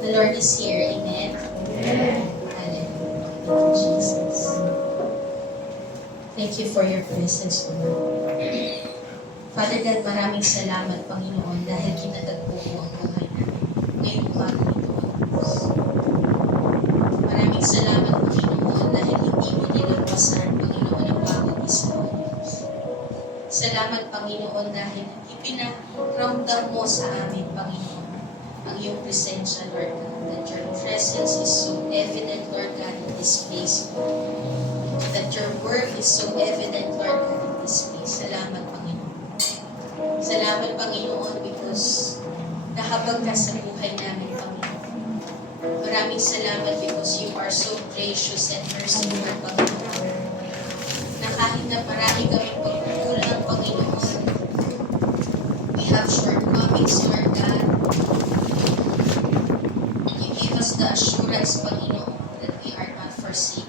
The Lord is here. Amen. Hallelujah. Thank you, Jesus. Thank you for your presence, Lord. Father God, maraming salamat, Panginoon, dahil kinatagpo mo ang buhay namin. Ngayong umaga nito, maraming salamat, Panginoon, dahil hindi mo nilampasan, Panginoon, ang bawat isa. Salamat, Panginoon, dahil ipinaramdam mo sa amin, Panginoon, ang iyong presensya, Lord God. That your presence is so evident, Lord God, in this place. That your word is so evident, Lord God, in this place. Salamat, Panginoon. Salamat, Panginoon, because nahabag ka sa buhay namin, Panginoon. Maraming salamat because you are so gracious and merciful, Panginoon. Na kahit na marami kaming pagkukulang, Panginoon, we have shortcomings, Lord God. You give us the assurance, Panginoon, that we are not forsaken.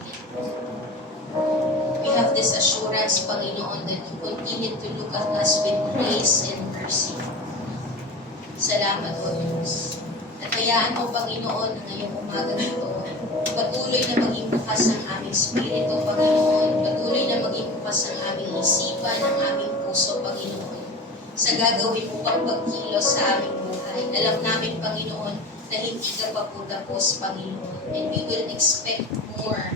We have this assurance, Panginoon, that you continue to look at us with grace and mercy. Salamat, O Diyos. At hayaan mo, Panginoon, na ngayong umaga nito, patuloy na maging bukas ang aming spirito, Panginoon. Patuloy na maging bukas ang aming isipan, ang aming puso, Panginoon. Sa gagawin mo pang pagkilos sa aming buhay. Alam namin, Panginoon, na hindi ka pa po tapos, Panginoon. And we will expect more.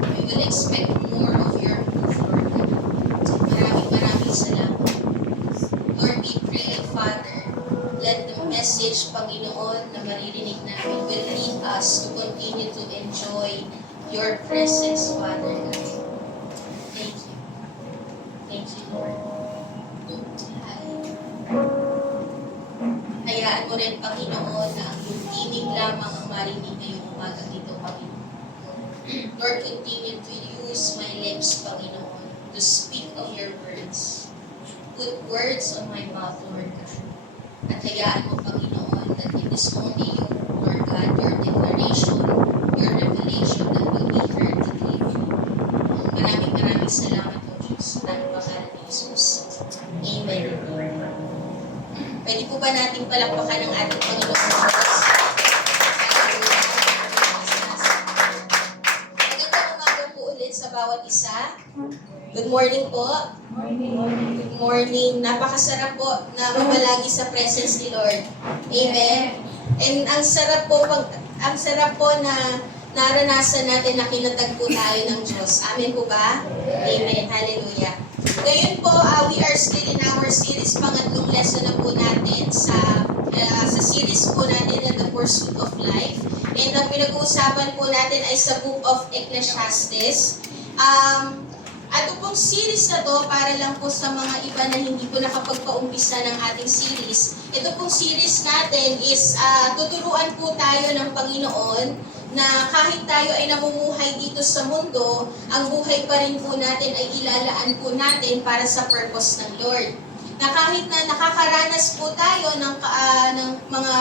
We will expect more of your move, Lord God. Maraming salamat. Lord, we pray, Father, let the message, Panginoon, na maririnig namin will lead us to continue to enjoy your presence, Father God. Thank you. Thank you, Lord. Hayaan mo rin, Panginoon, na ang iyong tinig lamang ang marinig ngayong umaga dito, Panginoon. Lord, continue to use my lips, Panginoon, to speak of your words. Put words on my mouth, Lord God. At hayaan mo, Panginoon, that it is only you, Lord God, your declaration, your revelation that will be heard today. Maraming salamat, O Diyos. Sa tanong pangalan ni Jesus. Amen. Pwede po ba nating palakpakan ng ating Panginoon Diyos? Bawat isa. Good morning po. Good morning. Napakasarap po na mamalagi sa presence ni Lord. Amen. And ang sarap po na naranasan natin na kinatagpo tayo ng Diyos. Amen po ba? Amen. Hallelujah. Ngayon po, we are still in our series. Pangatlong lesson na po natin sa series po natin na The Pursuit of Life. And ang pinag-uusapan po natin ay sa Book of Ecclesiastes. Ato pong series na to, para lang po sa mga iba na hindi po nakapagpaumpisa ng ating series. Ito pong series natin is tuturuan po tayo ng Panginoon na kahit tayo ay namumuhay dito sa mundo, ang buhay pa rin po natin ay ilalaan po natin para sa purpose ng Lord. Na kahit na nakakaranas po tayo ng mga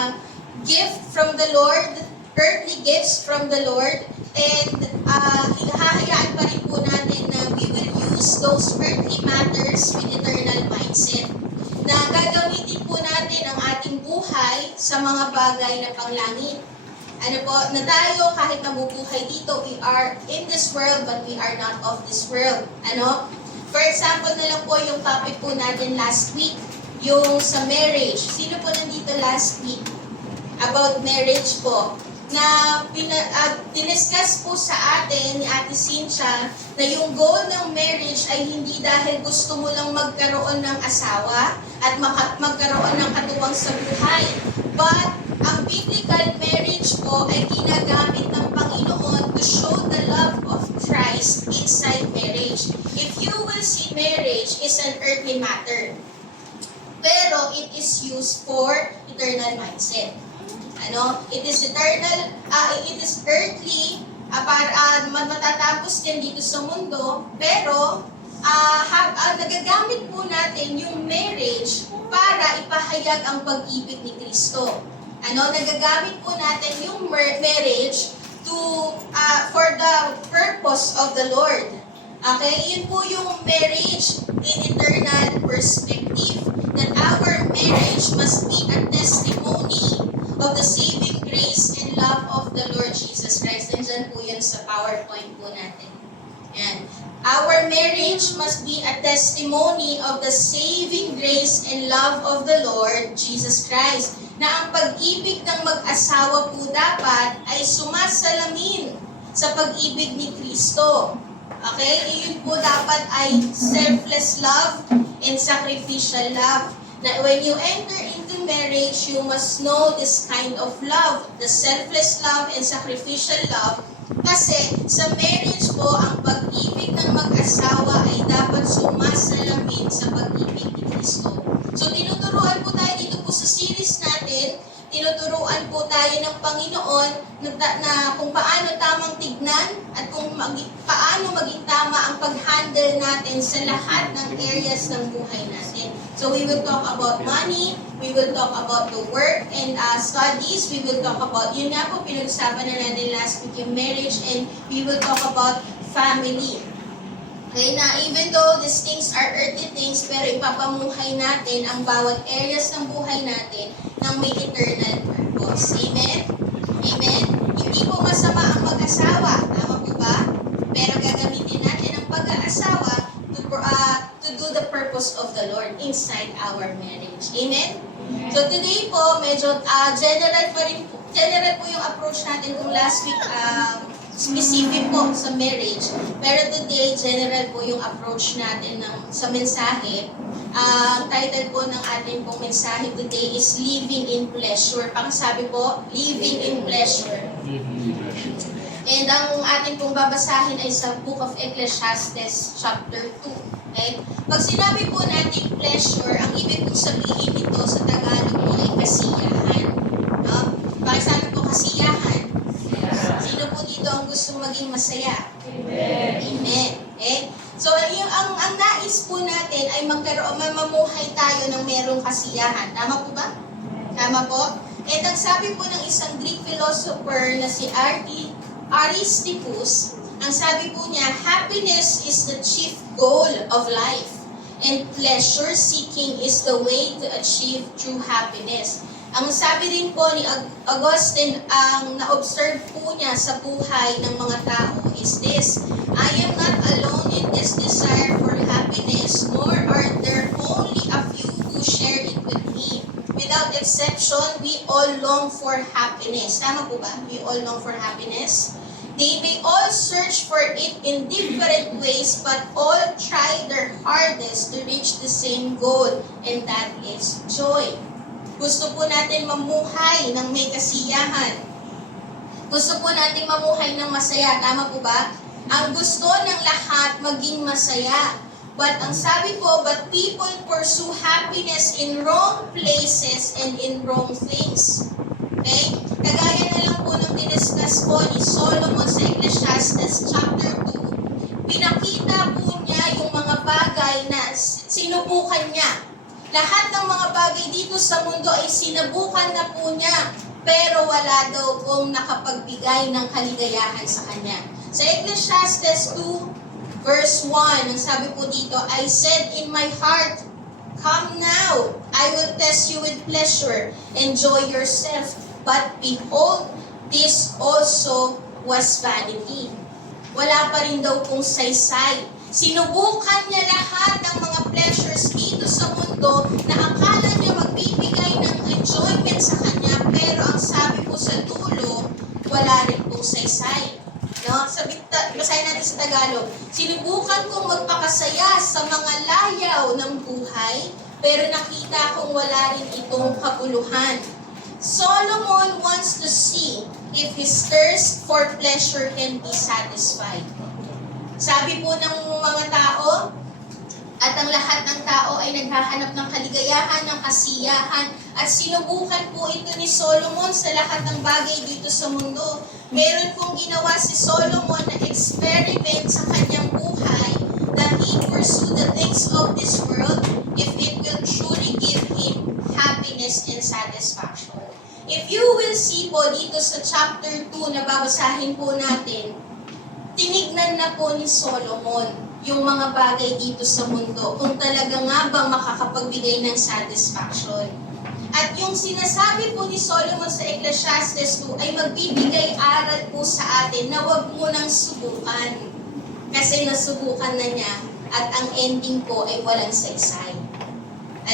gift from the Lord, earthly gifts from the Lord, and hahayaan pa rin po natin na we will use those earthly matters with eternal mindset. Na gagamitin po natin ang ating buhay sa mga bagay na panglangit. Ano po, na tayo kahit nabubuhay dito, we are in this world but we are not of this world. Ano? For example na lang po yung topic po natin last week, yung sa marriage. Sino po nandito last week? About marriage po. Na diniscuss po sa atin ni Ate Cynthia na yung goal ng marriage ay hindi dahil gusto mo lang magkaroon ng asawa at magkaroon ng katuwang sa buhay. But ang biblical marriage po ay ginagamit ng Panginoon to show the love of Christ inside marriage. If you will see, marriage is an earthly matter, pero it is used for eternal mindset. It is eternal, it is earthly, para matatapos din dito sa mundo, pero nagagamit po natin yung marriage para ipahayag ang pag-ibig ni Kristo. Nagagamit po natin yung marriage for the purpose of the Lord. Okay, yun po yung marriage in eternal perspective. nandyan po yan sa PowerPoint po natin. Yan. Our marriage must be a testimony of the saving grace and love of the Lord Jesus Christ. Na ang pag-ibig ng mag-asawa po dapat ay sumasalamin sa pag-ibig ni Kristo. Okay? Iyon po dapat ay selfless love and sacrificial love. Na when you enter into marriage, you must know this kind of love, the selfless love and sacrificial love. Kasi sa marriage po, ang pag-ibig ng mag-asawa ay dapat sumasalamin sa pag-ibig ni Kristo. So tinuturuan po tayo dito po sa series natin, tinuturuan po tayo ng Panginoon na kung paano tamang tignan at kung paano maging tama ang pag-handle natin sa lahat ng areas ng buhay natin. So we will talk about money, we will talk about the work and studies, we will talk about, yun nga po, pinag-usapan na natin last week yung marriage, and we will talk about family. Okay, na even though these things are earthly things, pero ipapamuhay natin ang bawat areas ng buhay natin ng may eternal purpose. Amen? Amen? Hindi po masama ang mag-asawa. Tama po ba? Pero gagamitin natin ang pag-aasawa to do the purpose of the Lord inside our marriage. Amen? So today po, medyo general po yung approach natin kung last week specific po sa marriage. Pero today, general po yung approach natin sa mensahe. Ang title po ng ating pong mensahe today is Living in Pleasure. Pangsabi po, Living in Pleasure. And ang ating pong babasahin ay sa Book of Ecclesiastes chapter 2. Okay? Pag sinabi po natin pleasure, ang ibig pong sabihin nito sa Tagalog po ay kasiyahan. No? Bakit sabi po kasiyahan? Sino po dito ang gusto maging masaya? Amen. Amen. Okay? So, ang nais po natin ay mamuhay tayo ng merong kasiyahan. Tama po ba? Tama po? And ang sabi po ng isang Greek philosopher na si Aristippus, ang sabi po niya, happiness is the chief goal of life, and pleasure seeking is the way to achieve true happiness. Ang sabi din po ni Augustine, ang na-observe po niya sa buhay ng mga tao is this: I am not alone in this desire for happiness, nor are there only a few who share it with me. Without exception, we all long for happiness. Tama po ba? We all long for happiness. They may all search for it in different ways, but all try their hardest to reach the same goal, and that is joy. Gusto po natin mamuhay ng may kasiyahan. Gusto po natin mamuhay ng masaya. Tama po ba? Ang gusto ng lahat maging masaya. But ang sabi po, but people pursue happiness in wrong places and in wrong things. Okay? Kagaya na lang po ng diniscuss po ni Solomon sa Ecclesiastes chapter 2, pinakita po niya yung mga bagay na sinubukan niya. Lahat ng mga bagay dito sa mundo ay sinubukan na po niya, pero wala daw pong nakapagbigay ng kaligayahan sa kanya. Sa Ecclesiastes 2, verse 1, ang sabi po dito, I said in my heart, come now, I will test you with pleasure, enjoy yourself. But behold, this also was vanity. Wala pa rin daw pong saysay. Sinubukan niya lahat ng mga pleasures dito sa mundo na akala niya magbibigay ng enjoyment sa kanya, pero ang sabi po sa dulo, wala rin pong saysay. No? Basahin natin sa Tagalog. Sinubukan kong magpakasaya sa mga layaw ng buhay, pero nakita kong wala rin itong kabuluhan. Solomon wants to see if his thirst for pleasure can be satisfied. Sabi po ng mga tao, at ang lahat ng tao ay naghahanap ng kaligayahan, ng kasiyahan, at sinubukan po ito ni Solomon sa lahat ng bagay dito sa mundo. Meron pong ginawa si Solomon na experiment sa kanyang buhay, that he pursue the things of this world if it will truly give him happiness and satisfaction. If you will see po dito sa chapter 2 na babasahin po natin, tinignan na po ni Solomon yung mga bagay dito sa mundo kung talaga nga bang makakapagbigay ng satisfaction. At yung sinasabi po ni Solomon sa Ecclesiastes 2 ay magbibigay aral po sa atin na huwag mo nang subukan. Kasi nasubukan na niya at ang ending po ay walang saysay.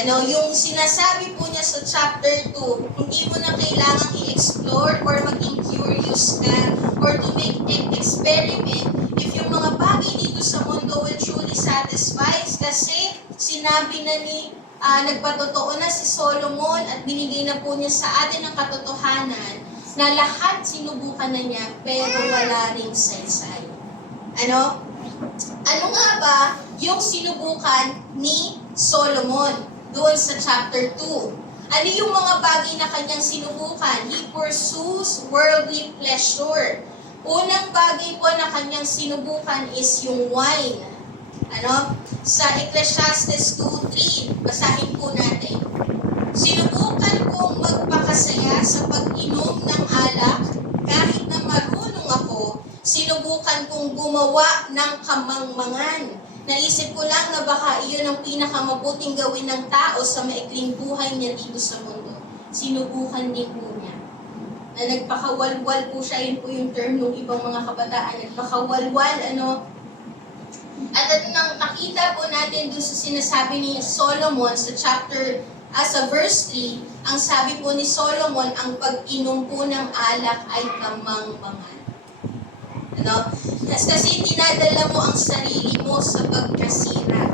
Yung sinasabi po niya sa chapter 2, hindi mo na kailangang i-explore or maging curious ka or to make an experiment if yung mga bagay dito sa mundo will truly satisfy kasi sinabi na nagpatotoo na si Solomon at binigay na po niya sa atin ang katotohanan na lahat sinubukan na niya pero wala ring saysay. Ano nga ba yung sinubukan ni Solomon doon sa chapter 2? Ano yung mga bagay na kanyang sinubukan? He pursues worldly pleasure. Unang bagay po na kanyang sinubukan is yung wine. Sa Ecclesiastes 2:3, basahin po natin. Sinubukan kong magpakasaya sa pag-inom ng alak, kahit na marunong ako, sinubukan kong gumawa ng kamangmangan. Naisip ko lang na baka iyon ang pinakamabuting gawin ng tao sa maikling buhay niya dito sa mundo. Sinubukan din po niya. Na nagpakawalwal po siya, yun po yung term ng ibang mga kabataan, nagpakawalwal, At nakita po natin dun sa sinasabi ni Solomon sa verse 3, ang sabi po ni Solomon, ang pag-inom po ng alak ay kamangmangan. Kasi dinadala mo ang sarili mo sa pagkasira.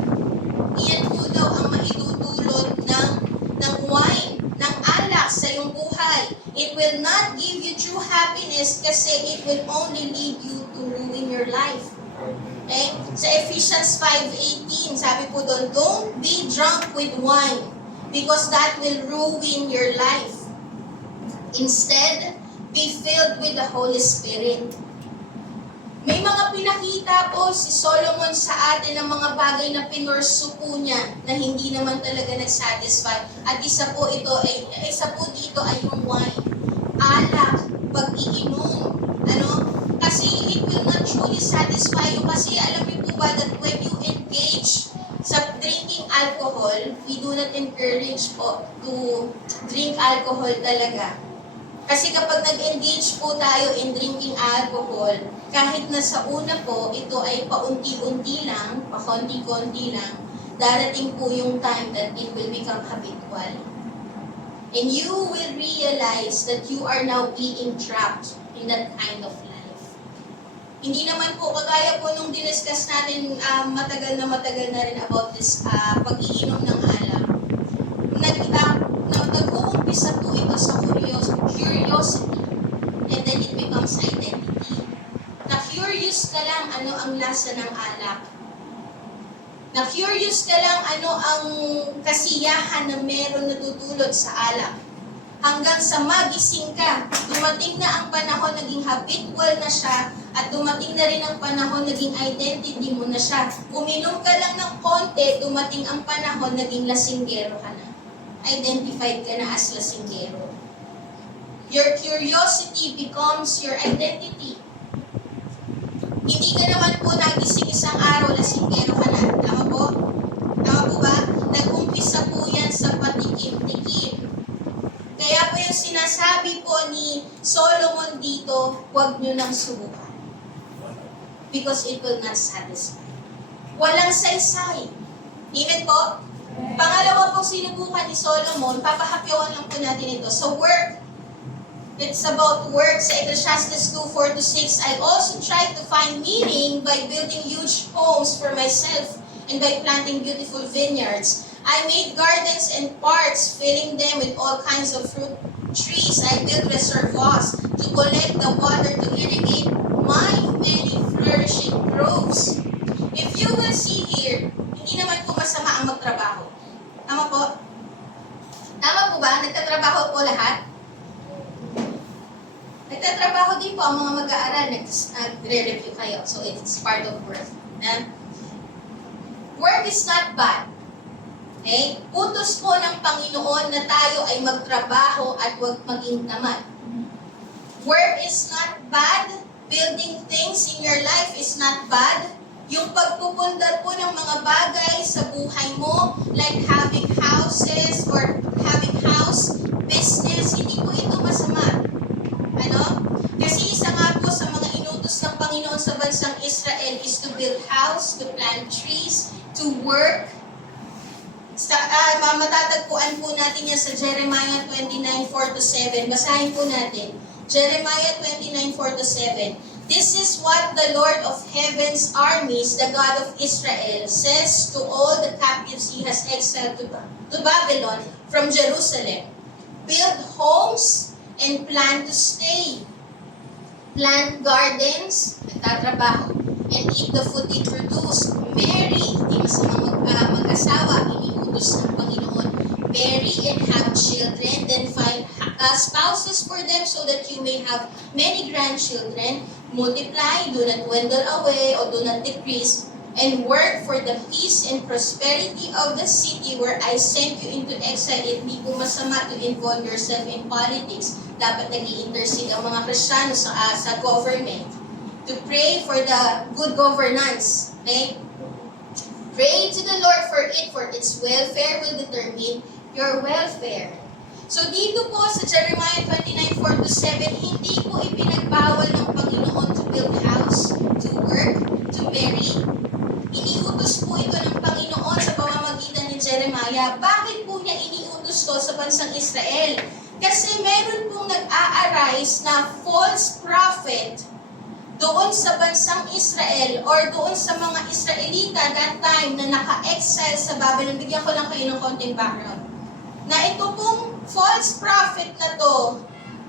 Iyan po daw ang maidudulot ng wine, ng alak sa iyong buhay. It will not give you true happiness kasi it will only lead you to ruin your life. Okay? Sa Ephesians 5:18, sabi po doon, don't be drunk with wine because that will ruin your life. Instead, be filled with the Holy Spirit. May mga pinakita po si Solomon sa atin ng mga bagay na pinursu po niya na hindi naman talaga nag-satisfy. At isa po dito ay yung wine. Alak, pag-iinom. Kasi it will not truly satisfy you. Kasi alam niyo po ba that when you engage sa drinking alcohol, we do not encourage po to drink alcohol talaga. Kasi kapag nag-engage po tayo in drinking alcohol, kahit na sa una po, ito ay paunti-unti lang, pakonti-konti lang, darating po yung time that it will become habitual. And you will realize that you are now being trapped in that kind of life. Hindi naman po, kagaya po nung diniscuss natin matagal na rin about this pag-iinom ng alak. Nag-uumpisa po ito sa curiosity and then it becomes identity. Na-curious ka lang ano ang lasa ng alak. Na-curious ka lang ano ang kasiyahan na meron natutulot sa alak. Hanggang sa magising ka, dumating na ang panahon naging habitual na siya at dumating na rin ang panahon naging identity mo na siya. Uminom ka lang ng konti, dumating ang panahon naging lasinggero ka na. Identified ka na as lasinggero. Your curiosity becomes your identity. Hindi ka naman po nagising isang araw, lasinggero ka na. Tama po? Tama po ba? Nag-umpisa po yan sa patikim-tikim. Kaya po yung sinasabi po ni Solomon dito, huwag nyo nang subukan. Because it will not satisfy. Walang saysay. Amen po? Pangalawa pong sinubukan ni Solomon, papahapyawan lang po natin ito. So work, it's about work. Sa Ecclesiastes 2:4-6, I also tried to find meaning by building huge homes for myself and by planting beautiful vineyards. I made gardens and parks, filling them with all kinds of fruit trees. I built reservoirs to collect the water to irrigate my many flourishing groves. If you will see here, hindi naman po masama ang magtrabaho. Tama po? Tama po ba? Nagtatrabaho po lahat? Nagtatrabaho din po ang mga mag-aaral. Nagre-review kayo. So it's part of work. Work is not bad. Okay? Utos po ng Panginoon na tayo ay magtrabaho at huwag maging tamad. Work is not bad. Building things in your life is not bad. Yung pagpupundar po ng mga bagay sa buhay mo, like having houses or having house, house, to plant trees, to work. Matatagpuan po natin yan sa Jeremiah 29:4-7. Basahin po natin. Jeremiah 29:4-7. This is what the Lord of Heaven's armies, the God of Israel, says to all the captives He has exiled to Babylon from Jerusalem. Build homes and plan to stay. Plant gardens, nagtatrabaho, and eat the food they produce. Marry, di masamang mag-asawa, iniutos ng Panginoon. Marry and have children, then find spouses for them so that you may have many grandchildren. Multiply, do not dwindle away or do not decrease, and work for the peace and prosperity of the city where I sent you into exile. Hindi po masama to involve yourself in politics. Dapat nag-i-intercede ang mga Kristiyano sa government to pray for the good governance. Okay? Pray to the Lord for it, for its welfare will determine your welfare. So dito po sa Jeremiah 29:4-7, hindi po ipinagbawal ng Panginoon to build house, to work, to marry. Iniutos po ito ng Panginoon sa pamamagitan ni Jeremiah. Bakit po niya iniutos to sa bansang Israel? Kasi meron pong nag-a-arise na false prophet doon sa bansang Israel or doon sa mga Israelita that time na naka-exile sa Babylon. Bigyan ko lang kayo ng konting background. Na ito pong false prophet na to,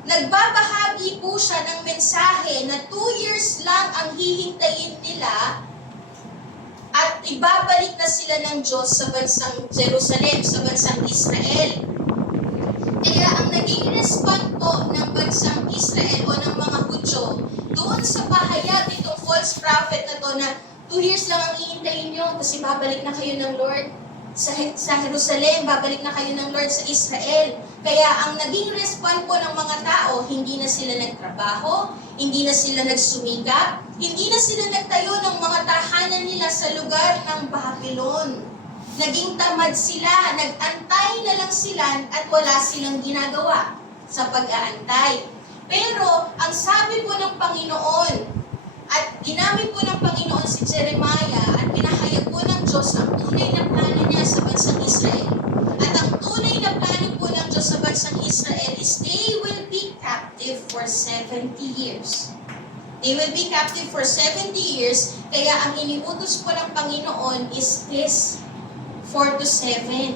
nagbabahagi po siya ng mensahe na 2 years lang ang hihintayin nila at ibabalik na sila ng Diyos sa bansang Jerusalem, sa bansang Israel. Kaya ang naging respond po ng bansang Israel o ng mga Hudyo doon sa pahayag nitong false prophet na to na 2 years lang ang hihintayin nyo kasi babalik na kayo ng Lord sa Jerusalem, babalik na kayo ng Lord sa Israel. Kaya ang naging respond po ng mga tao, hindi na sila nagtrabaho, hindi na sila nagsumikap, hindi na sila nagtayo ng mga tahanan nila sa lugar ng Babylon. Naging tamad sila, nag-antay na lang sila at wala silang ginagawa sa pag-aantay. Pero ang sabi po ng Panginoon, at ginamit po ng Panginoon si Jeremiah at pinahayag po ng Diyos ang tunay na plano niya sa bansang Israel. At ang tunay na plano po ng Diyos sa bansang Israel is they will be captive for 70 years. They will be captive for 70 years, kaya ang iniutos po ng Panginoon is this, 4-7.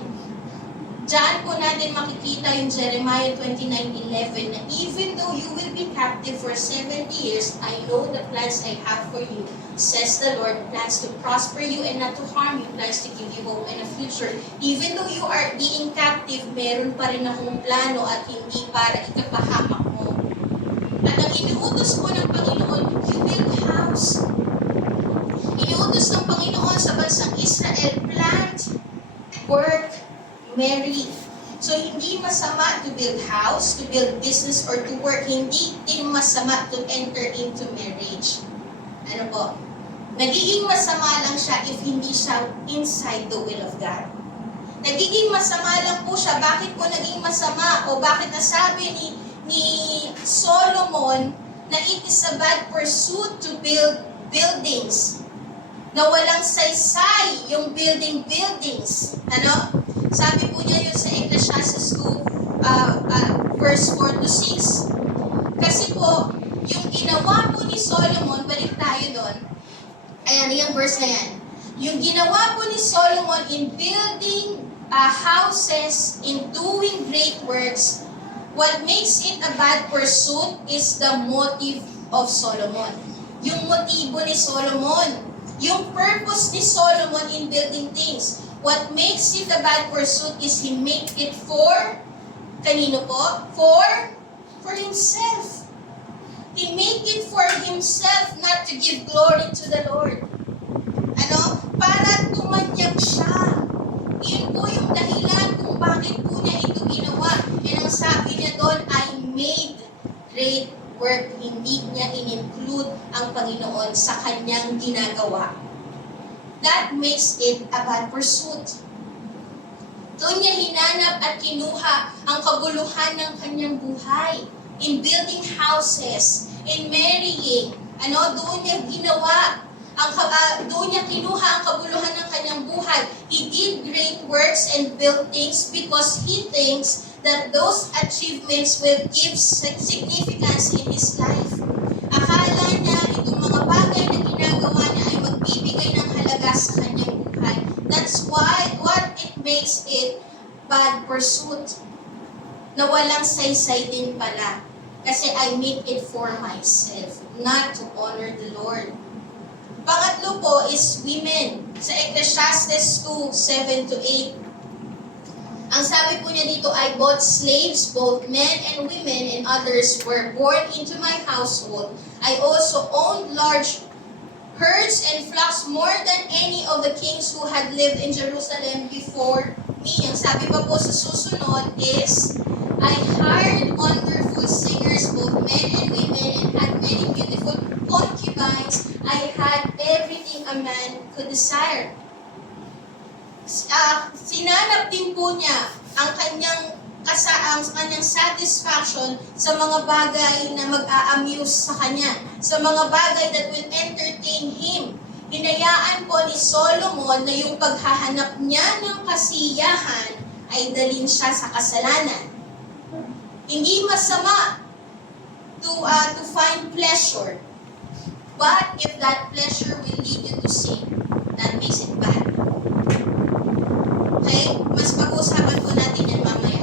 Diyan po natin makikita yung Jeremiah 29:11 na even though you will be captive for 70 years, I know the plans I have for you, says the Lord, plans to prosper you and not to harm you, plans to give you hope and a future. Even though you are being captive, meron pa rin akong plano at hindi para ikapahamak mo. At ang iniutos po ng Panginoon, you build house. Iniutos ng Panginoon sa bansang Israel, plant, work, marry. So, hindi masama to build house, to build business, or to work. Hindi din masama to enter into marriage. Ano po? Nagiging masama lang siya if hindi siya inside the will of God. Nagiging masama lang po siya. Bakit po naging masama? O bakit nasabi ni Solomon na it is a bad pursuit to build buildings? Na walang saysay yung buildings. Ano? Sabi po niya yun sa Ecclesiastes 2, verse 4-6. Kasi po, yung ginawa po ni Solomon, balik tayo doon. Ayan, yung verse na yan. Yung ginawa po ni Solomon in building houses, in doing great works, what makes it a bad pursuit is the motive of Solomon. Yung motibo ni Solomon. Yung purpose ni Solomon in building things. What makes it a bad pursuit is he make it for, kanino po? For himself. He make it for himself, not to give glory to the Lord. Ano? Para tumanyag siya. Yun po yung dahilan kung bakit po niya ito ginawa. And ang sabi niya doon, I made great work. Hindi niya in-include ang Panginoon sa kanyang ginagawa. That makes it a bad pursuit. Doon niya hinanap at kinuha ang kabuluhan ng kanyang buhay. In building houses, in marrying, doon niya ginawa Doon niya kinuha ang kabuluhan ng kanyang buhay. He did great works and built things because he thinks that those achievements will give significance in his life. Akala niya itong mga bagay na ginagawa niya ay magbibigay ng halaga sa kanyang buhay. That's why what it makes it bad pursuit. Na walang saysay din pala. Kasi I make it for myself, not to honor the Lord. Pangatlo po is women. Sa Ecclesiastes 2, 7-8. Ang sabi po niya dito, I bought slaves, both men and women, and others were born into my household. I also owned large herds and flocks more than any of the kings who had lived in Jerusalem before me. Ang sabi pa po sa susunod is, I hired wonderful singers, both men and women, and had many beautiful concubines. I had everything a man could desire. Sinanap din po niya ang kanyang satisfaction sa mga bagay na mag-a-amuse sa kanya, sa mga bagay that will entertain him. Hinayaan po ni Solomon na yung paghahanap niya ng kasiyahan ay dalhin siya sa kasalanan. Hindi masama to find pleasure. But if that pleasure will lead you to sin, that makes it bad. Okay? Mas pag-usapan po natin yan mamaya.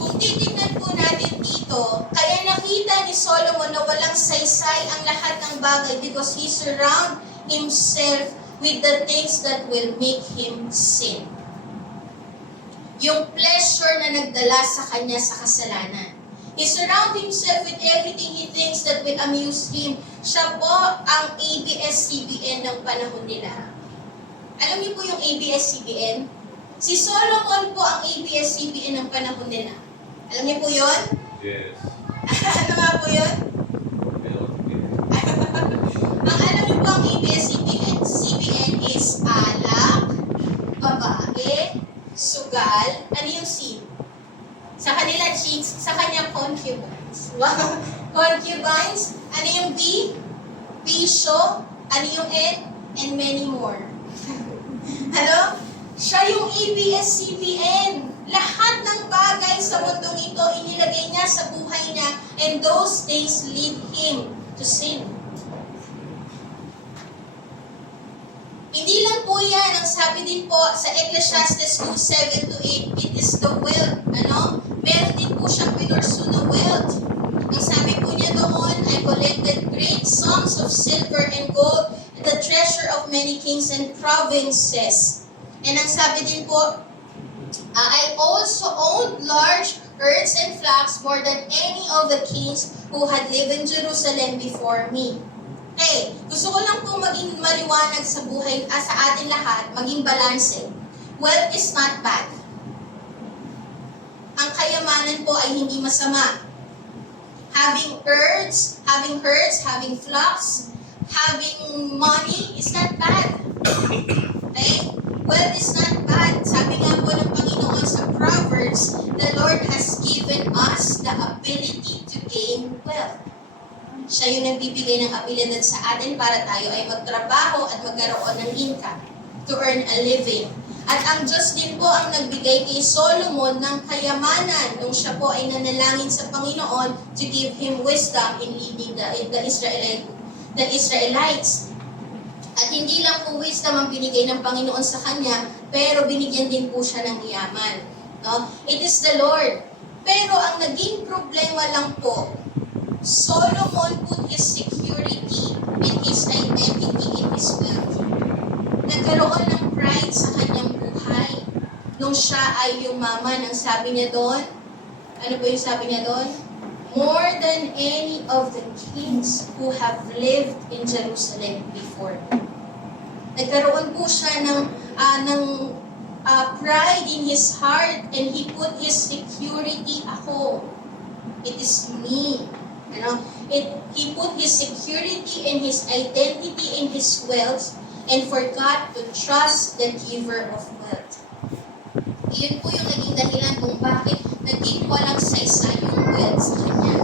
Kung titignan po natin dito, kaya nakita ni Solomon na walang saysay ang lahat ng bagay because he surround himself with the things that will make him sin. Yung pleasure na nagdala sa kanya sa kasalanan. He surround himself with everything he thinks that will amuse him. Siya po ang ABS-CBN ng panahon nila. Alam niyo po yung ABS-CBN? Si Solomon po ang ABS-CBN ng panahon nila. Alam niyo po yun? Yes. Ano nga po yun? Ang alam niyo po ang ABS-CBN? CBN is alak, babae, sugal, ano yung C? Sa kanila cheats, sa kanya concubines. Wow! Concubines, ano yung B? Bisyo, ano yung N? And many more. Ano? Siya yung ABS-CBN. Lahat ng bagay sa mundong ito, inilagay niya sa buhay niya, and those things lead him to sin. Hindi lang po yan, ang sabi din po sa Ecclesiastes 2, 7-8, it is the wealth, Meron din po siyang pinursu na wealth. Ang sabi po niya doon, I collected great sums of silver and gold, and the treasure of many kings and provinces. And ang sabi din po, I also owned large herds and flocks more than any of the kings who had lived in Jerusalem before me. Okay, gusto ko lang po maging maliwanag sa buhay, sa atin lahat, maging balanse. Wealth is not bad. Ang kayamanan po ay hindi masama. Having herds, having flocks, having money is not bad. Okay? Wealth is not bad. Sabi nga po ng Panginoon sa Proverbs, the Lord has given us the ability to gain wealth. Siya yung nagbibigay ng abilidad sa atin para tayo ay magtrabaho at magkaroon ng income to earn a living. At ang Diyos din po ang nagbigay kay Solomon ng kayamanan nung siya po ay nanalangin sa Panginoon to give him wisdom in leading the Israelites. At hindi lang po wisdom ang binigay ng Panginoon sa kanya, pero binigyan din po siya ng yaman. No? It is the Lord. Pero ang naging problema lang po, Solomon put his security and his identity in his wealth. Nagkaroon ng pride sa kanyang buhay. Nung siya ay yumaman, ang sabi niya doon, ano po yung sabi niya doon? More than any of the kings who have lived in Jerusalem before me. Nagkaroon po siya ng pride in his heart, and he put his security ako. It is me. He put his security and his identity in his wealth and forgot to trust the giver of wealth. Iyon po yung naging dahilan kung bakit naging walang saysay yung wealth sa kanya.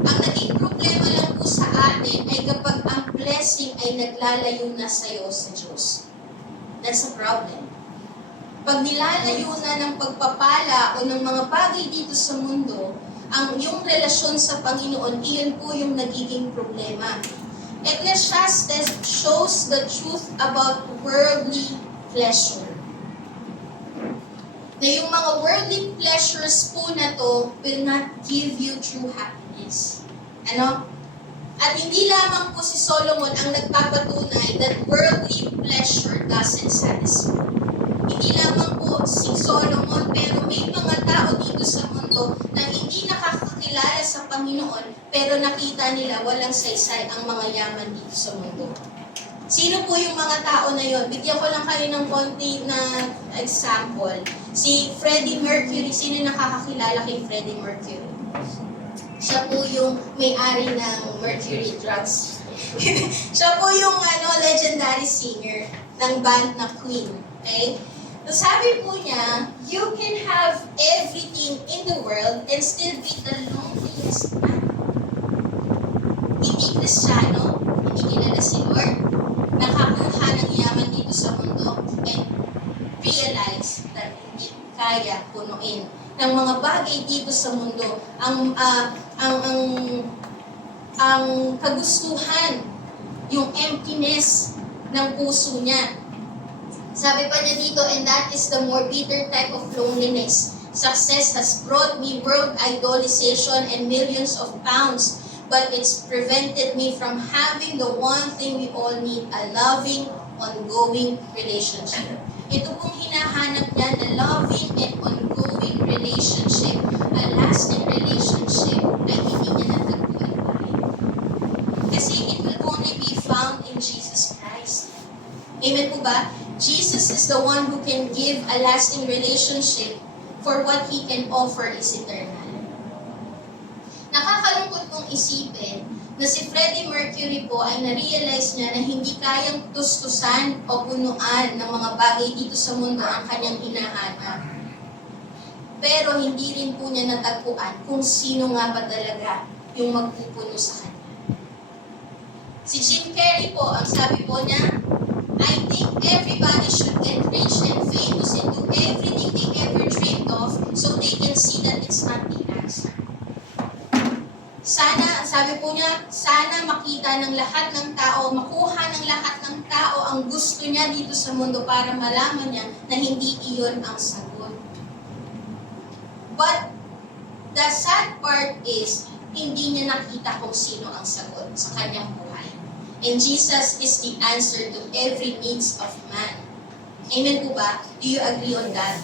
Ang naging problema lang po sa atin ay kapag ang blessing blessing ay naglalayo na sa'yo sa Diyos. That's a problem. Pag nilalayo na ng pagpapala o ng mga bagay dito sa mundo, ang yung relasyon sa Panginoon, iyon po yung nagiging problema. Ecclesiastes shows the truth about worldly pleasure. Na yung mga worldly pleasures po na to will not give you true happiness. Ano? At hindi lamang po si Solomon ang nagpapatunay that worldly pleasure doesn't satisfy. Hindi lamang po si Solomon, pero may mga tao dito sa mundo na hindi nakakakilala sa Panginoon, pero nakita nila walang saysay ang mga yaman dito sa mundo. Sino po yung mga tao na yon? Bigyan ko lang kayo ng konti na example. Si Freddie Mercury, sino nakakakilala kay Freddie Mercury? Siya po yung may-ari ng Mercury Drugs. Siya po yung legendary singer ng band na Queen. Okay? So sabi po niya, you can have everything in the world and still be the loneliest man. Hindi Kristiyano, hindi kilala si Lord, nakakuha ng yaman dito sa mundo, and realize that hindi kaya punuin ng mga bagay dito sa mundo ang kagustuhan, yung emptiness ng puso niya. Sabi pa niya dito, and that is the more bitter type of loneliness. Success has brought me world idolization and millions of pounds, but it's prevented me from having the one thing we all need, a loving, ongoing relationship. Ito pong hinahanap niya na loving and ongoing relationship, a lasting relationship, ay hindi niya natagpuan. Kasi it will only be found in Jesus Christ. Amen po ba? Jesus is the one who can give a lasting relationship, for what He can offer is eternal. Nakakalungkot kong isipin na si Freddie Mercury po ay na-realize niya na hindi kayang tustusan o punuan ng mga bagay dito sa mundo ang kanyang hinahanap. Pero hindi rin po niya natagpuan kung sino nga ba talaga yung magpupuno sa kanya. Si Jim Carrey po, ang sabi po niya, I think everybody should get rich and famous and do everything they ever dreamed of so they can see that it's not the answer. Sana, sabi po niya, sana makita ng lahat ng tao, makuha ng lahat ng tao ang gusto niya dito sa mundo para malaman niya na hindi iyon ang sagot. But the sad part is, hindi niya nakita kung sino ang sagot sa kanyang buhay. And Jesus is the answer to every needs of man. Amen po ba? Do you agree on that?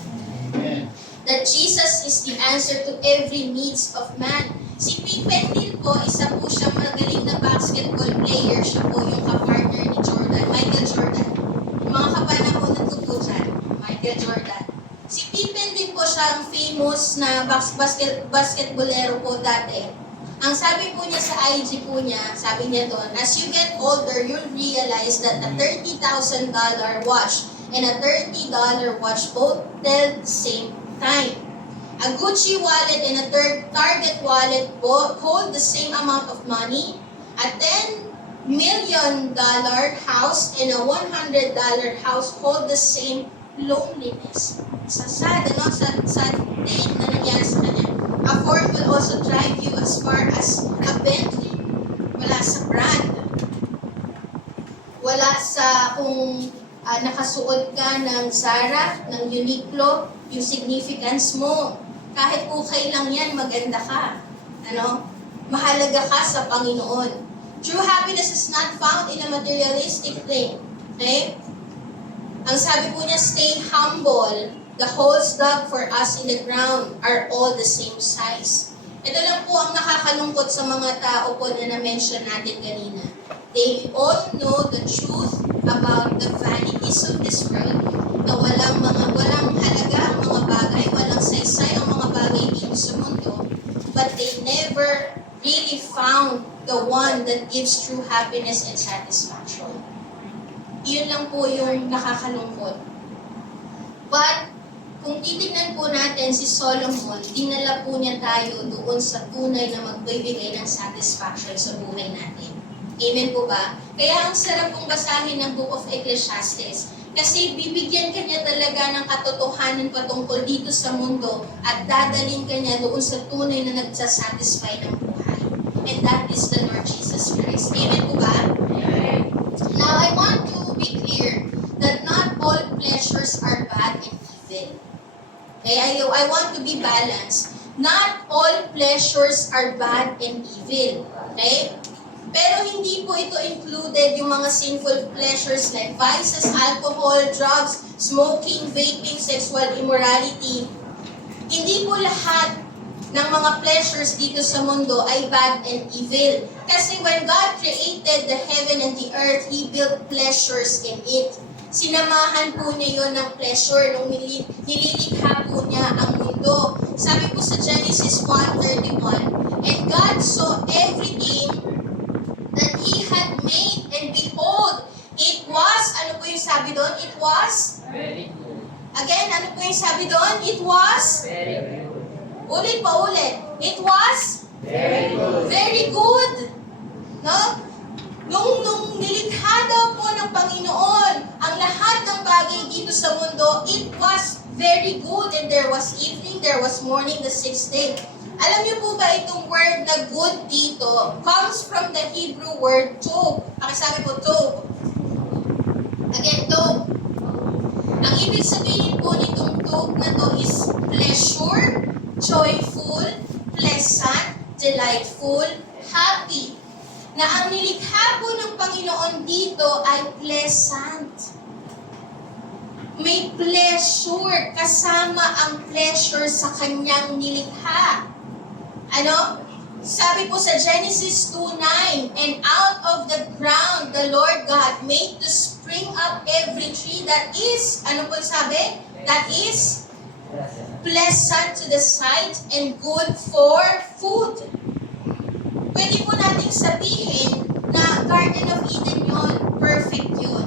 Amen. That Jesus is the answer to every needs of man. Si Pippen din po, isa po siya magaling na basketball player. Siya po yung kapartner ni Jordan, Michael Jordan. Yung mga kapanahonan ko po dyan, Michael Jordan. Si Pippen din po siya ang famous na basketballero po dati. Ang sabi po niya sa IG po niya, sabi niya doon, as you get older, you'll realize that a $30,000 watch and a $30 watch both tell the same time. A Gucci wallet and a Target wallet both hold the same amount of money. A $10 million house and a $100 house hold the same loneliness. Sa sad, sa thing na nangyari sa kanya. A Ford will also drive you as far as a Bentley. Wala sa brand. Wala sa kung nakasuot ka ng Zara, ng Uniqlo, yung significance mo. Kahit okay lang yan, maganda ka. Mahalaga ka sa Panginoon. True happiness is not found in a materialistic thing. Okay? Ang sabi po niya, stay humble. The holes dug for us in the ground are all the same size. Ito lang po ang nakakalungkot sa mga tao po na na-mention natin kanina. They all know the truth about the vanities of this world, na walang halaga ang mga bagay, walang saysay ang mga bagay dito sa mundo, but they never really found the one that gives true happiness and satisfaction. Iyon lang po yung nakakalungkot. But, kung titignan po natin si Solomon, dinala po niya tayo doon sa tunay na magbibigay ng satisfaction sa buhay natin. Amen po ba? Kaya ang sarap pong basahin ng Book of Ecclesiastes. Kasi bibigyan ka niya talaga ng katotohanan patungkol dito sa mundo at dadalhin ka niya doon sa tunay na nagsasatisfy ng buhay. And that is the Lord Jesus Christ. Amen po ba? Now, I want to be clear that not all pleasures are bad and evil. Okay, I want to be balanced. Not all pleasures are bad and evil. Okay? Pero hindi po ito included yung mga sinful pleasures like vices, alcohol, drugs, smoking, vaping, sexual immorality. Hindi po lahat ng mga pleasures dito sa mundo ay bad and evil. Kasi when God created the heaven and the earth, He built pleasures in it. Sinamahan po niya yon ng pleasure nung nililikha po niya ang mundo. Sabi po sa Genesis 1:31, and God saw everything that He had made, and behold, it was, ano po yung sabi doon? It was? Very good. Again, ano po yung sabi doon? It was? Very good. Ulit pa ulit. It was? Very good. Very good. No? Nung nilikha daw po ng Panginoon ang lahat ng bagay dito sa mundo, it was very good. And there was evening, there was morning, the sixth day. Alam niyo po ba itong word na good dito comes from the Hebrew word tov. Pakisabi po tov. Again, tov. Ang ibig sabihin po nitong tov na to is pleasure, joyful, pleasant, delightful, happy. Na ang nilikha po ng Panginoon dito ay pleasant. May pleasure, kasama ang pleasure sa kanyang nilikha. Ano? Sabi po sa Genesis 2:9, and out of the ground the Lord God made to spring up every tree that is, ano po sabi? That is pleasant to the sight and good for food. Pwede po nating sabihin na Garden of Eden yun, perfect yun.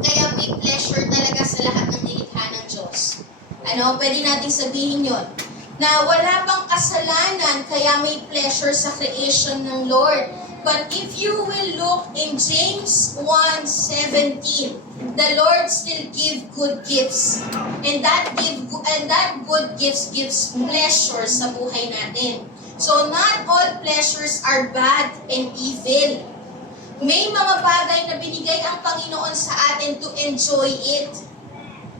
Kaya may pleasure talaga sa lahat ng nilikha ng Diyos. Ano? Pwede nating sabihin yun. Na wala pang kasalanan, kaya may pleasure sa creation ng Lord. But if you will look in James 1:17, the Lord still give good gifts. And that good gifts gives pleasure sa buhay natin. So not all pleasures are bad and evil. May mga bagay na binigay ang Panginoon sa atin to enjoy it.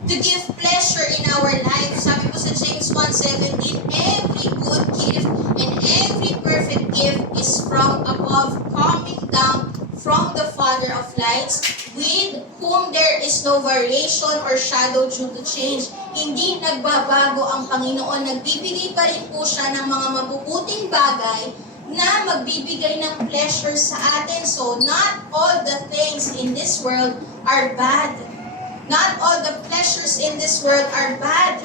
To give pleasure in our life. Sabi po sa James 1:17, every good gift and every perfect gift is from above, coming down from the Father of lights, with whom there is no variation or shadow due to change. Hindi nagbabago ang Panginoon. Nagbibigay pa rin po siya ng mga mabubuting bagay na magbibigay ng pleasure sa atin. So, not all the things in this world are bad. Not all the pleasures in this world are bad.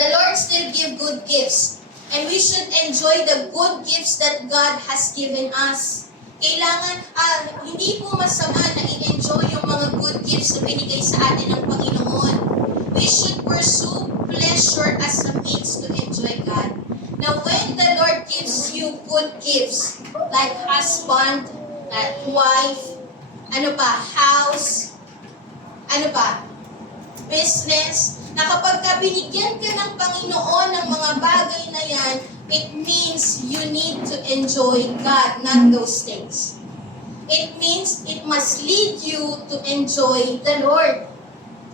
The Lord still give good gifts. And we should enjoy the good gifts that God has given us. Kailangan, hindi po masama na i-enjoy yung mga good gifts na binigay sa atin ng Panginoon. We should pursue pleasure as a means to enjoy God. Now, when the Lord gives you good gifts, like husband, like wife, house, business, na kapag binigyan ka ng Panginoon ng mga bagay na yan, it means you need to enjoy God, not those things. It means it must lead you to enjoy the Lord.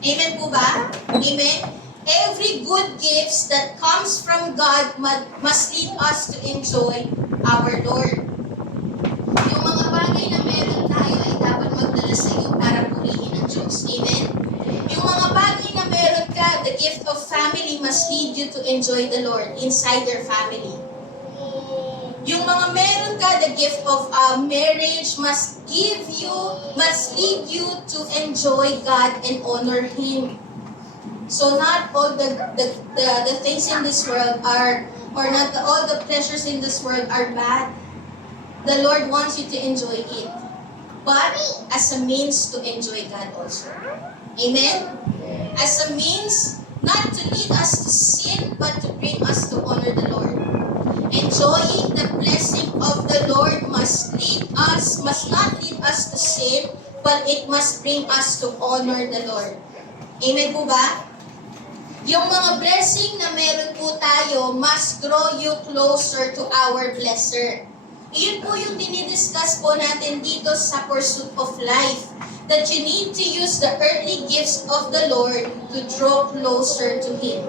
Amen po ba? Amen? Every good gifts that comes from God must lead us to enjoy our Lord. Yung mga bagay na meron tayo ay dapat magdala sa iyo para purihin ang Diyos. Amen? Yung mga bagay na meron ka, the gift of family must lead you to enjoy the Lord inside your family. Yung mga meron ka, the gift of marriage must lead you to enjoy God and honor Him. So not all the things in this world are, or not all the pleasures in this world are bad. The Lord wants you to enjoy it, but as a means to enjoy God also. Amen? As a means, not to lead us to sin, but to bring us to honor the Lord. Enjoying the blessing of the Lord must lead us but it must bring us to honor the Lord. Amen po ba? Yung mga blessing na meron po tayo must draw you closer to our blesser. Iyon po yung dinidiscuss po natin dito sa Pursuit of Life. That you need to use the earthly gifts of the Lord to draw closer to Him.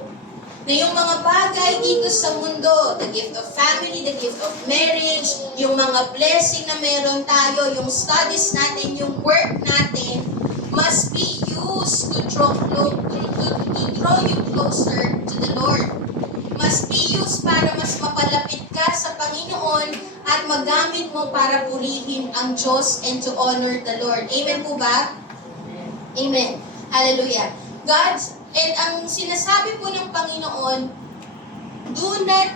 Na yung mga bagay dito sa mundo, the gift of family, the gift of marriage, yung mga blessing na meron tayo, yung studies natin, yung work natin, must be used to draw you closer to the Lord. Must be used para mas mapalapit ka sa Panginoon at magamit mo para purihin ang Diyos and to honor the Lord. Amen po ba? Amen. Hallelujah. And ang sinasabi po ng Panginoon, do not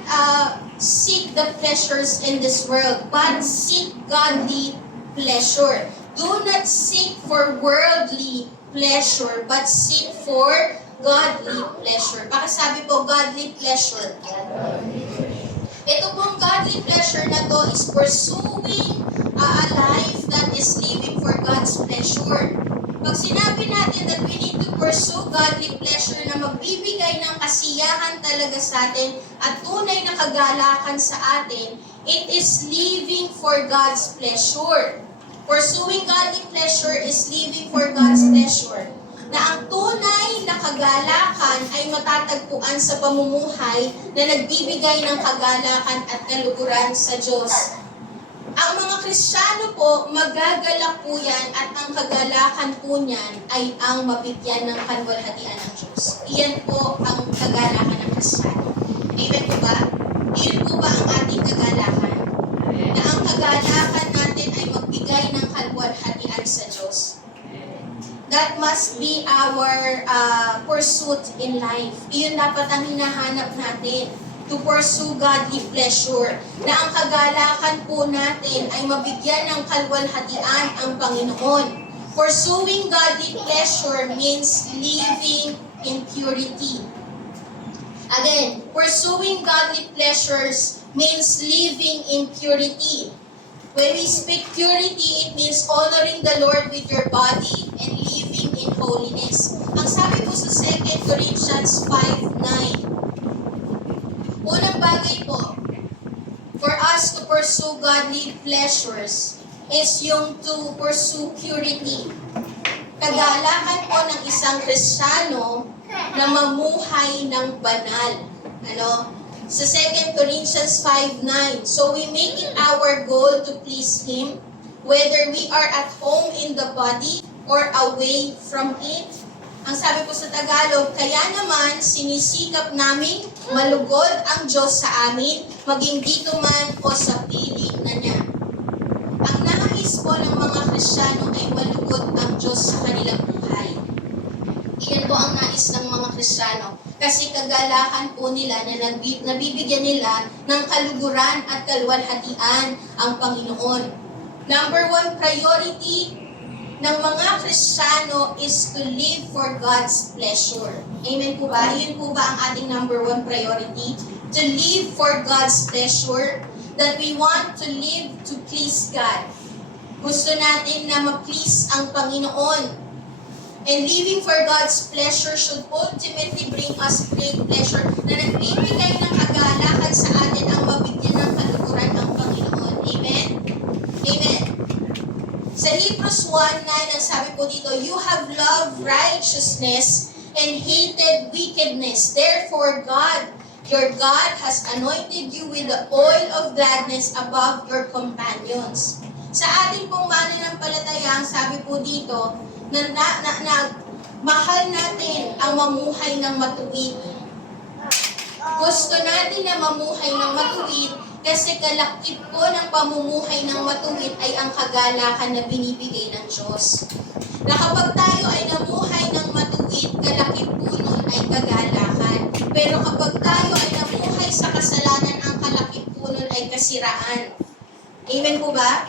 seek the pleasures in this world, but seek godly pleasure. Do not seek for worldly pleasure, but seek for godly pleasure. Pakisabi po, godly pleasure. Ito pong godly pleasure na to is pursuing a life that is living for God's pleasure. Pag sinabi natin that we need to pursue godly pleasure na magbibigay ng kasiyahan talaga sa atin at tunay na kagalakan sa atin, it is living for God's pleasure. Pursuing godly pleasure is living for God's pleasure. Na ang tunay na kagalakan ay matatagpuan sa pamumuhay na nagbibigay ng kagalakan at kaluguran sa Diyos. Ang mga Kristiyano po, magagalak po yan at ang kagalakan po niyan ay ang mabigyan ng kalwalhatian ng Diyos. Iyan po ang kagalakan ng Kristiyano. Amen po ba? Iyan po ba ang ating kagalakan? Na ang kagalakan natin ay magbigay ng kalwalhatian sa Diyos. That must be our pursuit in life. Iyon dapat ang hinahanap natin. To pursue godly pleasure. Na ang kagalakan po natin ay mabigyan ng kalwalhatian ang Panginoon. Pursuing godly pleasure means living in purity. Again, pursuing godly pleasures means living in purity. When we speak purity, it means honoring the Lord with your body and living in holiness. Ang sabi po sa 2 Corinthians 5:9, unang bagay po, for us to pursue godly pleasures is yung to pursue purity. Kagalakan po ng isang Kristiyano na mamuhay ng banal. Sa 2 Corinthians 5:9, so we make it our goal to please Him, whether we are at home in the body or away from it. Ang sabi po sa Tagalog, kaya naman sinisikap naming malugod ang Diyos sa amin, maging dito man o sa piling na niya. Ang nais po ng mga Kristiyano ay malugod ang Diyos sa kanilang buhay. Iyan po ang nais ng mga Kristiyano. Kasi kagalakan po nila na nabibigyan nila ng kaluguran at kalwalhatian ang Panginoon. Number 1 priority ng mga Kristiyano is to live for God's pleasure. Amen po ba? Yun po ba ang ating number 1 priority? To live for God's pleasure, that we want to live to please God. Gusto natin na ma-please ang Panginoon. And living for God's pleasure should ultimately bring us great pleasure na nagbibigay ng kagalakan sa atin ang mabigyan ng kaluguran ang Panginoon. Amen? Amen? Sa Hebrews 1:9, ang sabi po dito, you have loved righteousness and hated wickedness. Therefore, God, your God, has anointed you with the oil of gladness above your companions. Sa ating pong mananampalataya, ang sabi po dito, na mahal natin ang mamuhay ng matuwid. Gusto natin na mamuhay ng matuwid kasi kalakip po ng pamumuhay ng matuwid ay ang kagalakan na binibigay ng Diyos. Na kapag tayo ay namuhay ng matuwid, kalakip po nun ay kagalakan. Pero kapag tayo ay namuhay sa kasalanan, ang kalakip po nun ay kasiraan. Amen po ba?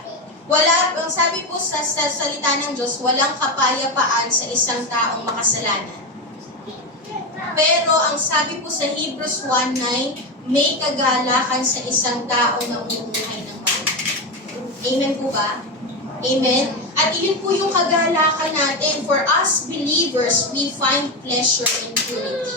Ang sabi po sa salita ng Diyos, walang kapayapaan sa isang taong makasalanan. Pero ang sabi po sa Hebrews 1:9, may kagalakan sa isang taong namumuhay ng mabuti. Amen po ba? Amen? At yun po yung kagalakan natin. For us believers, we find pleasure in purity.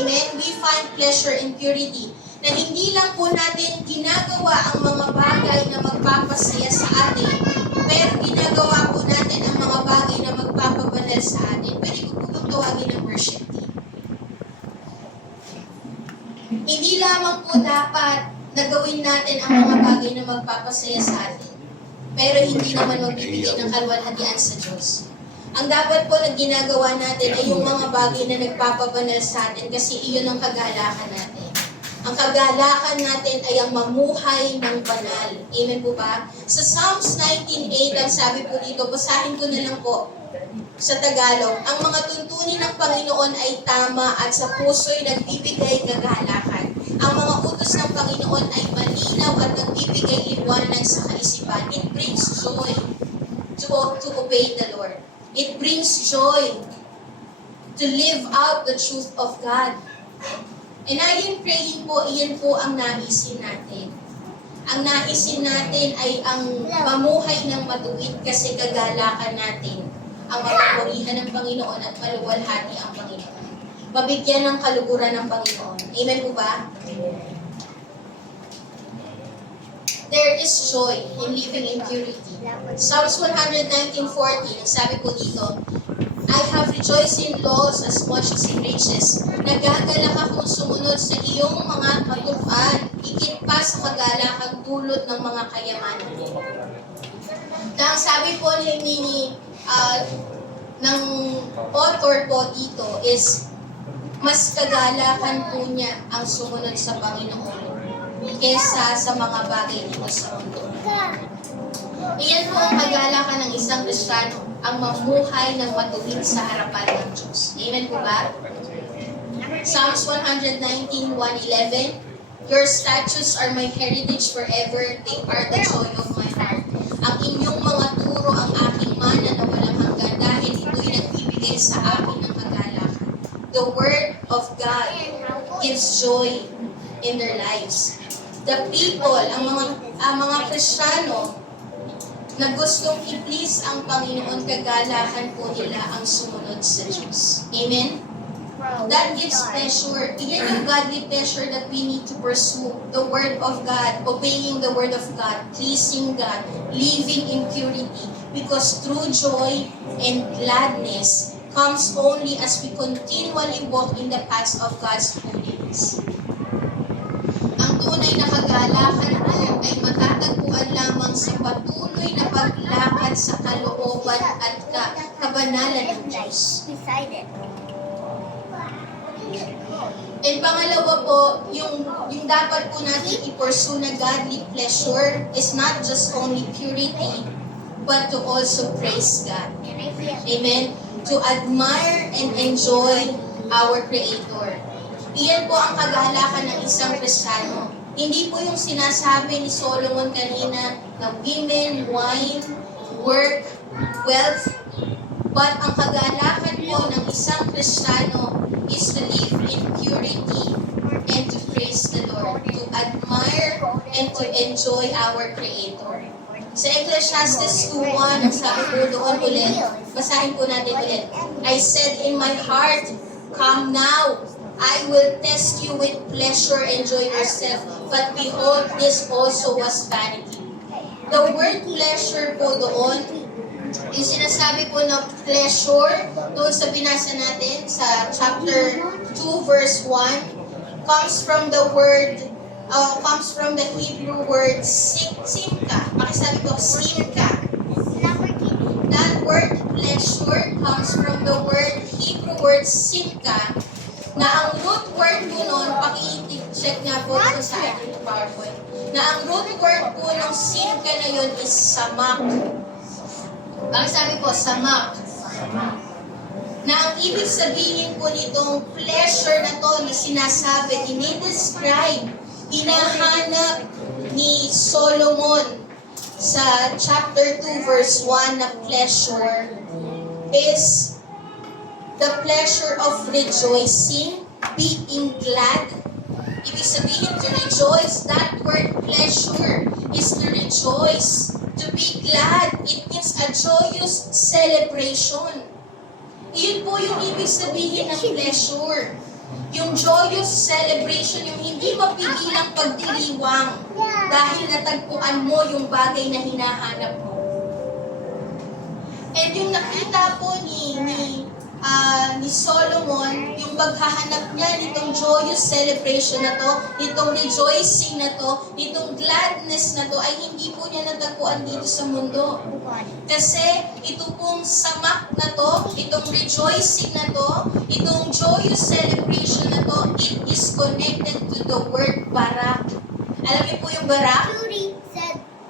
Amen? We find pleasure in purity. Na hindi lang po natin ginagawa ang mga bagay na magpapasaya sa atin, pero ginagawa po natin ang mga bagay na magpapabanal sa atin. Pwede ko po bang tawagin ng worship team? Hindi lamang po dapat na gawin natin ang mga bagay na magpapasaya sa atin, pero hindi naman magbibigay ng kalwalhatian sa Diyos. Ang dapat po na ginagawa natin ay yung mga bagay na nagpapabanal sa atin kasi iyon ang kagalakan natin. Ang kagalakan natin ay ang mamuhay ng banal. Amen po ba? Sa Psalms 19:8, ang sabi po dito, basahin ko na lang po sa Tagalog, ang mga tuntunin ng Panginoon ay tama at sa puso'y nagbibigay kagalakan. Ang mga utos ng Panginoon ay malinaw at nagbibigay liwanag sa kaisipan. It brings joy to obey the Lord. It brings joy to live out the truth of God. And I am praying po, iyan po ang naisin natin. Ang naisin natin ay ang mamuhay ng matuwid kasi kagalakan natin ang mapapurihan ng Panginoon at maluwalhati ang Panginoon. Mabigyan ng kaluguran ng Panginoon. Amen po ba? There is joy in living in purity. Psalms 119:40, sabi po dito, I have rejoiced in laws as much as in riches. Nagagalak akong sumunod sa iyong mga katuruan, higit pa sa kagalakang dulot ng mga kayamanan. Ang sabi po ng author po dito is, mas kagalakan po niya ang sumunod sa Panginoon kesa sa mga bagay dito sa mundo. Iyan po ang kagalakan ng isang Kristiyano, ang mamuhay ng matuwid sa harapan ng Diyos. Amen po ba? Psalms 119:111, Your statutes are my heritage forever, they are the joy of my heart. Ang inyong mga turo ang aking mana na walang hanggan dahil ito'y nagbibigay sa akin ng kagalakan. The Word of God gives joy in their lives. The people, ang mga Kristiyano, na gustong i-please ang Panginoon, kagalakan po nila ang sumunod sa Diyos. Amen? That gives pleasure. Iyan yung godly pleasure that we need to pursue. The Word of God, obeying the Word of God, pleasing God, living in purity. Because true joy and gladness comes only as we continually walk in the paths of God's holiness. Ang tunay na kagalakan po ay matatagpuan lamang sa patuloy na paglakad sa kalooban at kabanalan ng Diyos. And pangalawa po, yung dapat po natin i-pursue na godly pleasure is not just only purity, but to also praise God. Amen? To admire and enjoy our Creator. Iyan po ang kagalakan ng isang Kristiyano. Hindi po yung sinasabi ni Solomon kanina na women, wine, work, wealth, but ang kagalakan po ng isang Kristiyano is to live in purity and to praise the Lord, to admire and to enjoy our Creator. Sa Ecclesiastes 2:1, ang sabi po doon ulit, basahin po natin ulit, I said in my heart, come now, I will test you with pleasure, enjoy yourself. But behold, this also was vanity. The word pleasure po doon, yung sinasabi po ng pleasure, doon sa binasa natin sa chapter 2 verse 1, comes from the Hebrew word simka. Pakisabi po, simka. That word pleasure comes from the Hebrew word simka, na ang root word po nun, paki-check nga po ito sa ating PowerPoint, na ang root word po ng simka na yun is samak. Ang sabi po, samak. Na ang ibig sabihin po nitong pleasure na to na sinasabi, dinidescribe, hinahanap ni Solomon sa chapter 2 verse 1 na pleasure is the pleasure of rejoicing, being glad. Ibig sabihin to rejoice. That word pleasure is to rejoice, to be glad. It means a joyous celebration. Iyon po yung ibig sabihin ng pleasure. Yung joyous celebration, yung hindi mapigilang pagdiriwang dahil natagpuan mo yung bagay na hinahanap mo. And yung nakita po ni Solomon, yung paghahanap niya nitong joyous celebration na to, nitong rejoicing na to, nitong gladness na to, ay hindi po niya natagpuan dito sa mundo. Kasi ito pong samak na to, itong rejoicing na to, itong joyous celebration na to, it is connected to the word barak. Alam niyo po yung barak?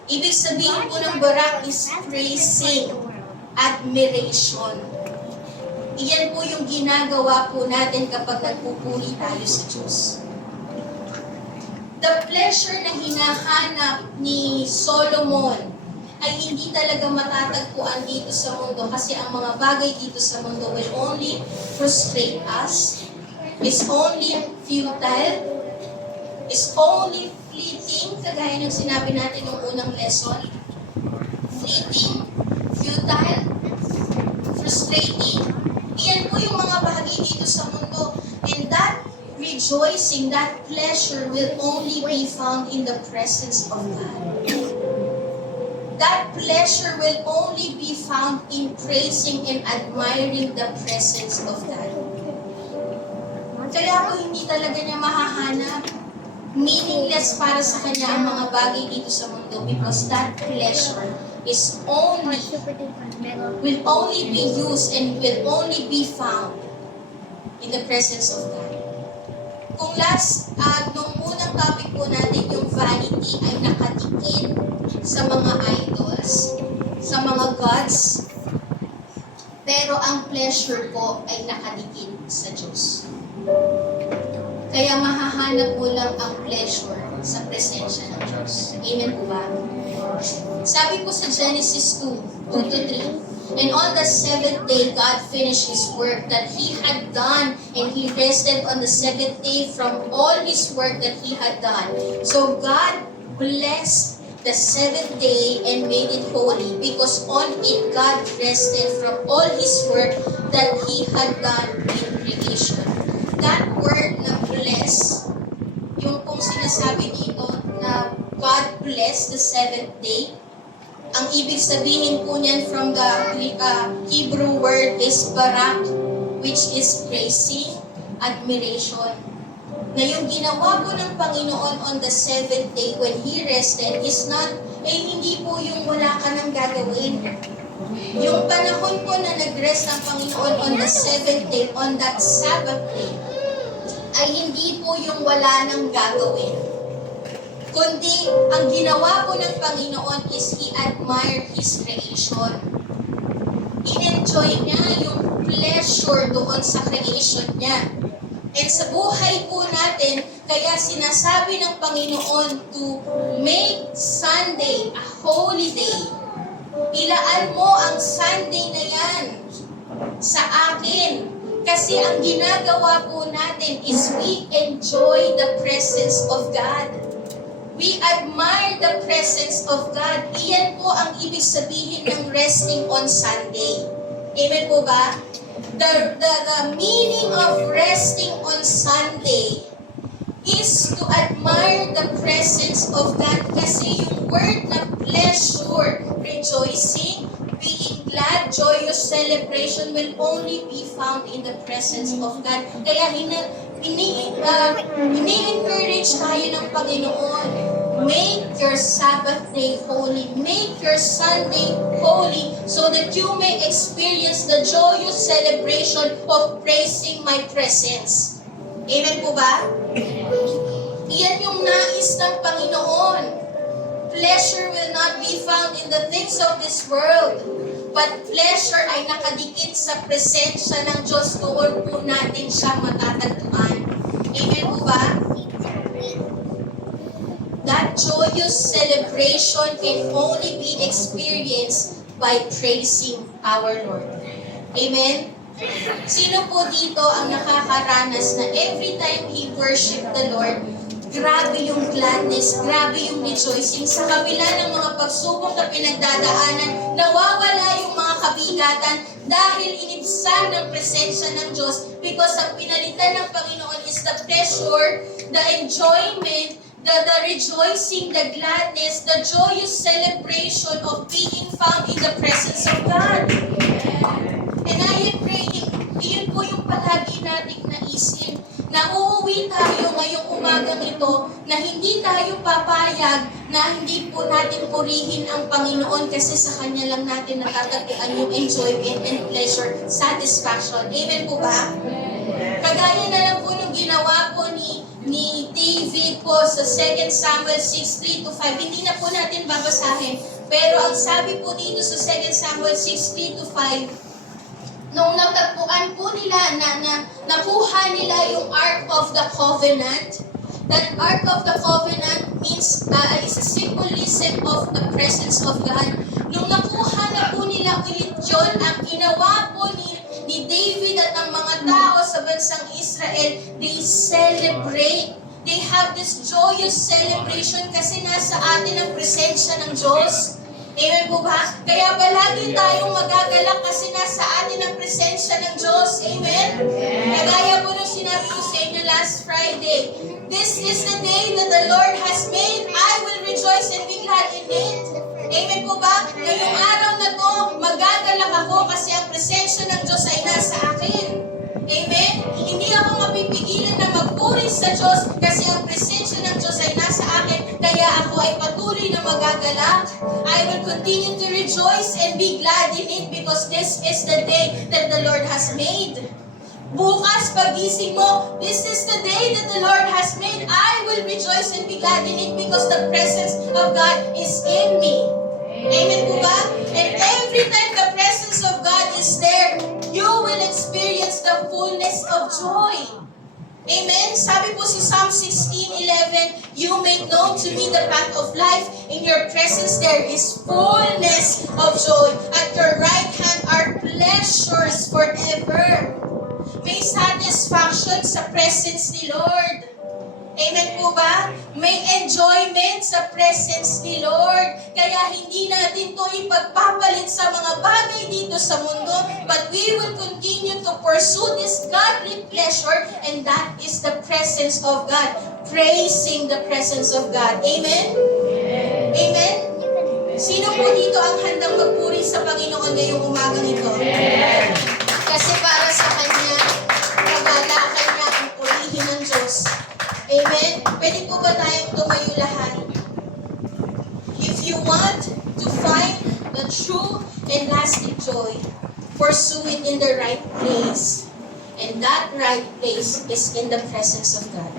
Ibig sabihin po ng barak is praising, admiration. Iyan po yung ginagawa po natin kapag nagpupuri tayo sa Diyos. The pleasure na hinahanap ni Solomon ay hindi talaga matatagpuan dito sa mundo kasi ang mga bagay dito sa mundo will only frustrate us, is only futile, is only fleeting, kagaya ng sinabi natin ng unang lesson. Fleeting, futile, frustrating. Iyan po yung mga bahagi dito sa mundo. And that rejoicing, that pleasure will only be found in the presence of God. That pleasure will only be found in praising and admiring the presence of God. Kaya po hindi talaga niya mahahanap. Meaningless para sa kanya ang mga bagay dito sa mundo because that pleasure is will only be used and will only be found in the presence of God. Kung nung unang topic po natin, yung vanity ay nakadikit sa mga idols, sa mga gods, pero ang pleasure po ay nakadikit sa Diyos. Kaya mahahanap mo lang ang pleasure sa presensya ng Diyos. Amen po ba? Sabi po sa Genesis 2:2-3, and on the seventh day, God finished His work that He had done, and He rested on the seventh day from all His work that He had done. So God blessed the seventh day and made it holy, because on it God rested from all His work that He had done in creation. That word na bless, yung pong sinasabi dito na God blessed the seventh day, ang ibig sabihin po niyan from the Hebrew word is barak, which is praising, admiration. Na yung ginawa po ng Panginoon on the seventh day when He rested is not, hindi po yung wala ka nang gagawin. Yung panahon po na nag-rest ang Panginoon on the seventh day, on that Sabbath day, ay hindi po yung wala nang gagawin. Kundi, ang ginawa po ng Panginoon is He admired His creation. In-enjoy niya yung pleasure doon sa creation niya. And sa buhay po natin, kaya sinasabi ng Panginoon to make Sunday a holy day. Ilaan mo ang Sunday na yan sa akin. Kasi ang ginagawa po natin is we enjoy the presence of God. We admire the presence of God. Iyan po ang ibig sabihin ng resting on Sunday. Amen po ba? The meaning of resting on Sunday is to admire the presence of God. Kasi yung word na pleasure, rejoicing, being glad, joyous celebration will only be found in the presence of God. Kaya ini-encourage tayo ng Panginoon. Make your Sabbath day holy. Make your Sunday holy so that you may experience the joyous celebration of praising my presence. Amen po ba? Iyan yung nais ng Panginoon. Pleasure will not be found in the things of this world, but pleasure ay nakadikit sa presensya ng Diyos. Doon po natin siya matatagpuan. Amen po ba? That joyous celebration can only be experienced by praising our Lord. Amen? Sino po dito ang nakakaranas na every time he worshiped the Lord, grabe yung gladness, grabe yung rejoicing. Sa kabila ng mga pagsubok na pinagdadaanan, nawawala yung mga kabigatan dahil inibsan ng presensya ng Diyos, because ang pinalitan ng Panginoon is the pleasure, the enjoyment, the rejoicing, the gladness, the joyous celebration of being found in the presence of God. And I am praying, iyon po yung palagi nating naisip, na uuwi tayo ngayong umagang ito, na hindi tayo papayag na hindi po natin purihin ang Panginoon, kasi sa Kanya lang natin natatagpuan yung enjoyment and pleasure, satisfaction. Amen po ba? Kagaya na lang po nung ginawa po ni David po sa 2 Samuel 6:3-5. Hindi na po natin babasahin. Pero ang sabi po dito sa 2 Samuel 6:3-5, nung natagpuan po nila na nakuha nila yung Ark of the Covenant, that Ark of the Covenant means is a symbolism of the presence of God. Nung nakuha na po nila ulit yun, ang ginawa po ni David at ng mga tao sa bansang Israel, they celebrate. They have this joyous celebration kasi nasa atin ang presensya ng Diyos. Amen po ba? Kaya palagi tayong magagalak kasi nasa atin ang presensya ng Diyos. Amen? Kagaya po nung sinabi ko sa inyo last Friday, this is the day that the Lord has made. I will rejoice and be glad in it. Amen po ba? Ngayong araw na to, magagalak ako kasi ang presensya ng Diyos ay nasa akin. Amen? Hindi ako mapipigilan na magpuri sa Diyos kasi ang presensya ng Diyos ay nasa akin. Kaya ako ay patuloy na magagalak. I will continue to rejoice and be glad in it because this is the day that the Lord has made. Bukas, pagising mo, this is the day that the Lord has made. I will rejoice and be glad in it because the presence of God is in me. Amen po ba? And every time the presence of God is there, you will experience the fullness of joy. Amen? Sabi po si Psalm 16:11, you make known to me the path of life. In your presence there is fullness of joy. At your right hand are pleasures forever. May satisfaction sa presence ni Lord. Amen po ba? May enjoyment sa presence ni Lord. Kaya hindi natin to ipagpapalit sa mga bagay dito sa mundo, but we will continue to pursue this godly pleasure, and that is the presence of God. Praising the presence of God. Amen? Amen? Sino po dito ang handang magpuri sa Panginoon ngayong umagang ito? Kasi para sa Kanya, kagalakan niya ang purihin ng Diyos. Amen? Pwede po ba tayong tumayo lahat? If you want to find the true and lasting joy, pursue it in the right place. And that right place is in the presence of God.